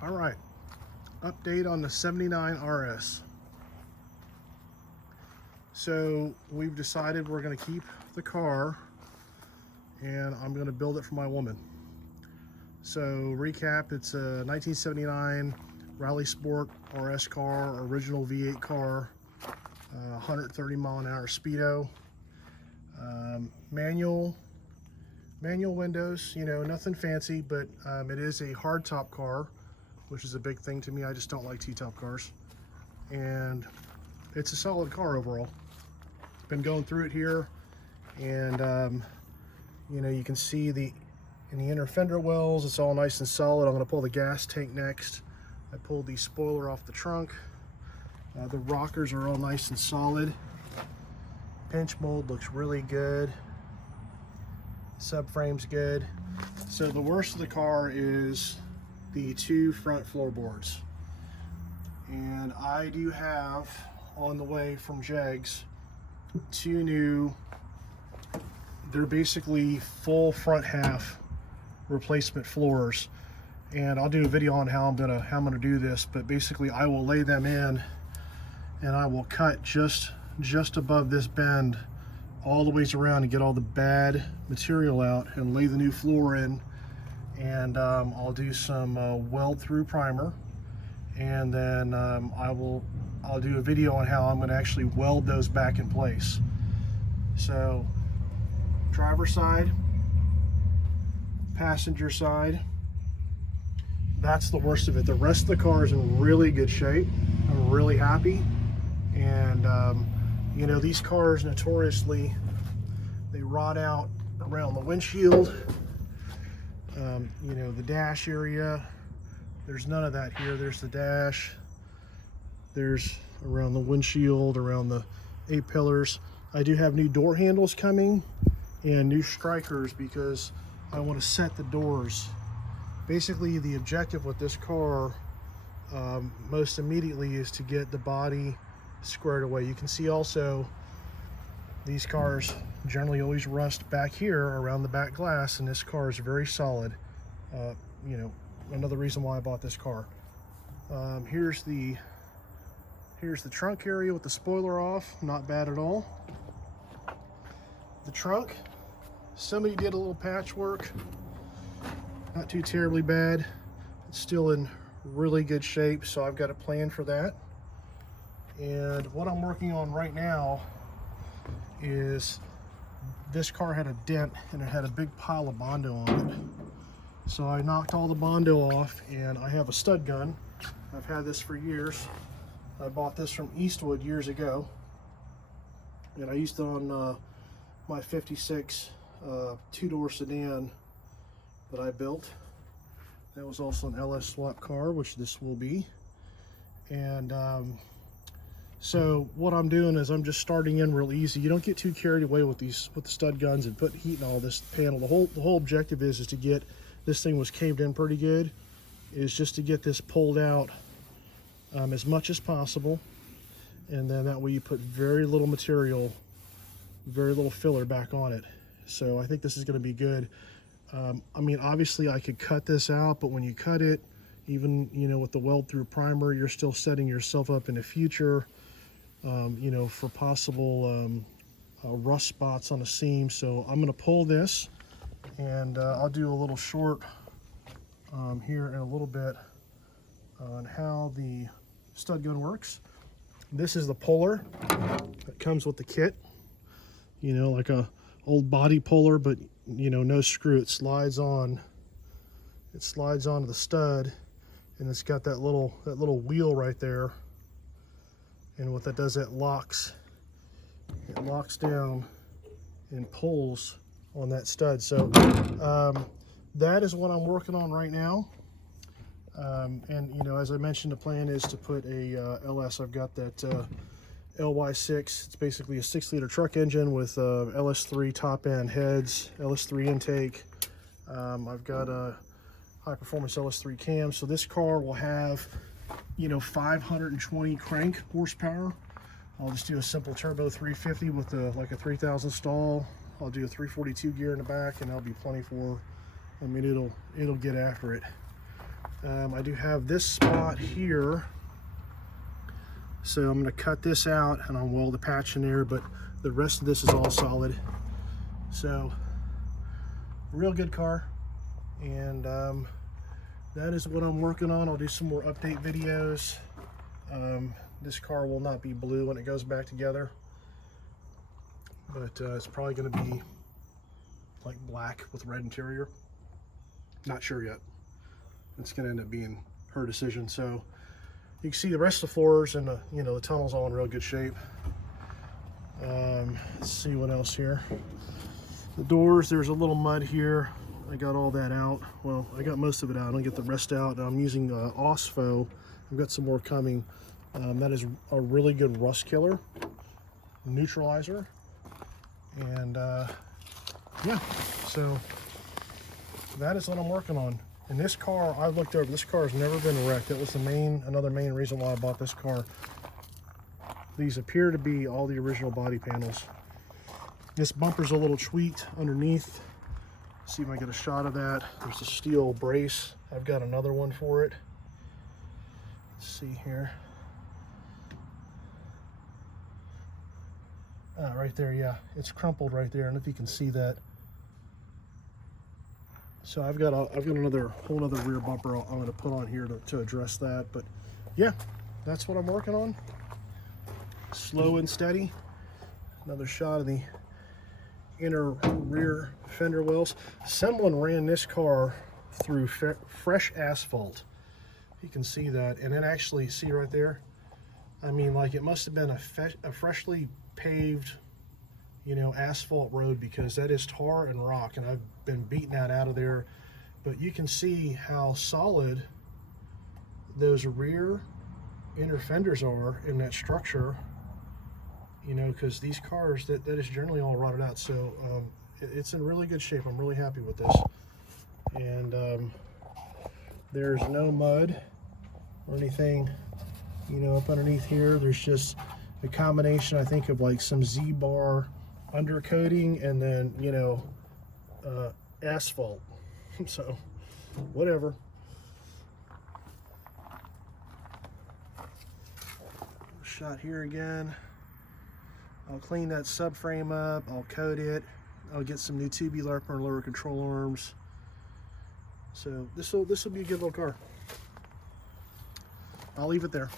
All right, update on the 79 RS. So we've decided we're going to keep the car and I'm going to build it for my woman. So recap, it's a 1979 Rally Sport RS car, original V8 car, 130 mile an hour speedo, manual windows, you know, nothing fancy, but it is a hardtop car, which is a big thing to me. I just don't like T-top cars, and it's a solid car overall. Been going through it here, and you know, you can see in the inner fender wells, it's all nice and solid. I'm going to pull the gas tank next. I pulled the spoiler off the trunk. The rockers are all nice and solid. Pinch mold looks really good. Subframe's good. So the worst of the car is the two front floorboards. And I do have on the way from Jegs two new, they're basically full front half replacement floors. And I'll do a video on how I'm gonna do this, but basically I will lay them in and I will cut just above this bend all the ways around and get all the bad material out and lay the new floor in. And I'll do some weld through primer, and then I'll do a video on how I'm going to actually weld those back in place. So driver's side, passenger side, that's the worst of it. The rest of the car is in really good shape. I'm really happy. And you know, these cars notoriously, they rot out around the windshield. You know, the dash area, there's none of that here. There's the dash, there's around the windshield, around the A-pillars. I do have new door handles coming and new strikers because I want to set the doors. Basically, the objective with this car most immediately is to get the body squared away. You can see also these cars generally always rust back here around the back glass, and this car is very solid. You know, another reason why I bought this car. Here's the trunk area with the spoiler off, not bad at all. The trunk, somebody did a little patchwork, not too terribly bad. It's still in really good shape, so I've got a plan for that. And what I'm working on right now is, this car had a dent and it had a big pile of Bondo on it. So I knocked all the Bondo off, and I have a stud gun. I've had this for years. I bought this from Eastwood years ago, and I used it on my 56 two-door sedan that I built. That was also an LS swap car, which this will be. And so what I'm doing is I'm just starting in real easy. You don't get too carried away with the stud guns and put heat in all this panel. The whole objective is to get this thing was caved in pretty good, is just to get this pulled out as much as possible, and then that way you put very little material, very little filler back on it. So I think this is going to be good. I mean, obviously I could cut this out, but when you cut it, even, you know, with the weld through primer, you're still setting yourself up in the future, you know, for possible rust spots on the seam. So I'm going to pull this, and I'll do a little short here in a little bit on how the stud gun works. This is the puller that comes with the kit, you know, like a old body puller, but you know, no screw. It slides on. It slides onto the stud, and it's got that little wheel right there. And what that does, it locks down and pulls on that stud. So that is what I'm working on right now. And you know, as I mentioned, the plan is to put a LS. I've got that LY6. It's basically a 6-liter truck engine with LS3 top end heads, LS3 intake. I've got a high performance LS3 cam. So this car will have, you know, 520 crank horsepower. I'll just do a simple turbo 350 with like a 3000 stall. I'll do a 342 gear in the back, and that'll be plenty for, I mean, it'll get after it. I do have this spot here, so I'm going to cut this out and I'll weld the patch in there, but the rest of this is all solid. So real good car, and that is what I'm working on. I'll do some more update videos. This car will not be blue when it goes back together, but it's probably going to be like black with red interior. Not sure yet. It's going to end up being her decision. So you can see the rest of the floors and the, you know, the tunnel's all in real good shape. Let's see what else here. The doors, there's a little mud here. I got all that out. Well, I got most of it out. I'll get the rest out. I'm using Osfo. I've got some more coming. That is a really good rust killer, neutralizer. And yeah, so that is what I'm working on. And this car, I looked over, this car has never been wrecked. That was the another main reason why I bought this car. These appear to be all the original body panels. This bumper's a little tweaked underneath. See if I get a shot of that. There's a steel brace. I've got another one for it. Let's see here. Right there, yeah. It's crumpled right there. I don't know if you can see that. So I've got another whole other rear bumper I'm going to put on here to address that. But yeah, that's what I'm working on. Slow and steady. Another shot of the inner rear fender wells. Someone ran this car through fresh asphalt. You can see that, and then actually see right there. I mean, like, it must have been a freshly paved, you know, asphalt road, because that is tar and rock, and I've been beating that out of there. But you can see how solid those rear inner fenders are in that structure, you know, because these cars, that is generally all rotted out. So it's in really good shape. I'm really happy with this. And there's no mud or anything, you know, up underneath here. There's just a combination, I think, of like some Z-bar undercoating and then, you know, asphalt. So whatever. Shot here again. I'll clean that subframe up, I'll coat it, I'll get some new tubular upper and lower control arms. So this will be a good little car. I'll leave it there.